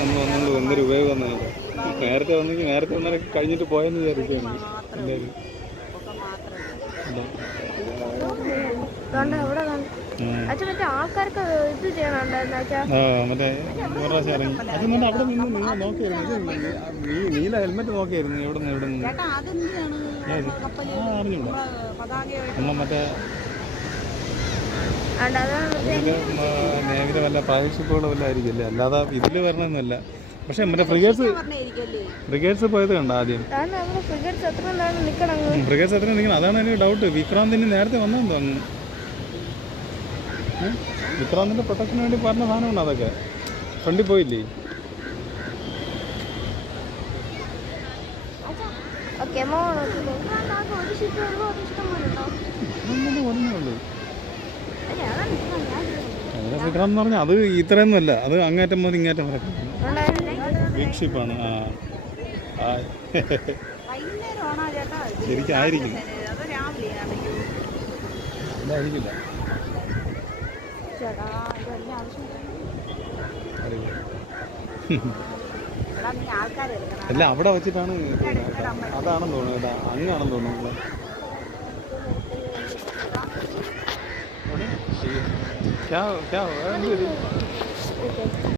നമ്മൾ വന്നുകൊണ്ട് എന്തൊരു ഉപയോഗം വന്നത്. നേരത്തെ വന്നെങ്കിൽ നേരത്തെ വന്നൊക്കെ കഴിഞ്ഞിട്ട് പോയെന്ന് വിചാരിക്കുകയാണ് എല്ലാവരും. ആൾക്കാർക്ക് ഇത് ചെയ്യണുണ്ടായിരുന്നു. മറ്റേ ഒരു പ്രാവശ്യം ഇറങ്ങി അത് എന്നിട്ട് അവിടെ നിന്ന് നിങ്ങൾ നോക്കിയായിരുന്നു. നീല ഹെൽമെറ്റ് നോക്കിയായിരുന്നു എവിടെ നിന്ന് അറിഞ്ഞൂടാ. നമ്മൾ മറ്റേ നേവിലെ വല്ല പ്രൈവറ്റ് ഷിപ്പുകളോ വല്ല ആയിരിക്കില്ലേ, അല്ലാതെ ഇതിൽ വരണമെന്നല്ല. പക്ഷെ മറ്റേ ഫ്രിഗേറ്റ്സ് പോയത് കണ്ട ആദ്യം. ഫ്രിഗേറ്റ്സ് എത്ര നിൽക്കണം, അതാണ് എനിക്ക് ഡൗട്ട്. വിക്രാന്തിന് നേരത്തെ വന്നെന്ന് തോന്നുന്നു. വിക്രാന്തിൻ്റെ പ്രൊട്ടക്ഷന് വേണ്ടി പറഞ്ഞ സാധനമുണ്ട്. അതൊക്കെ ഫ്രണ്ടിൽ പോയില്ലേ? ഒന്നുള്ളൂ വിക്രാന്ത് എന്ന് പറഞ്ഞാൽ അത് ഇത്രയൊന്നുമല്ല, അത് അങ്ങേറ്റം മുതൽ ഇങ്ങേറ്റം വരെ ബിഗ് ഷിപ്പാണ്. ശരിക്കും ആയിരിക്കും, ഇതായിരിക്കില്ല. അല്ല അവിടെ വെച്ചിട്ടാണ്, അതാണെന്ന് തോന്നുന്നു കേട്ടോ, അങ്ങാണെന്ന് തോന്നുന്നു. क्या क्या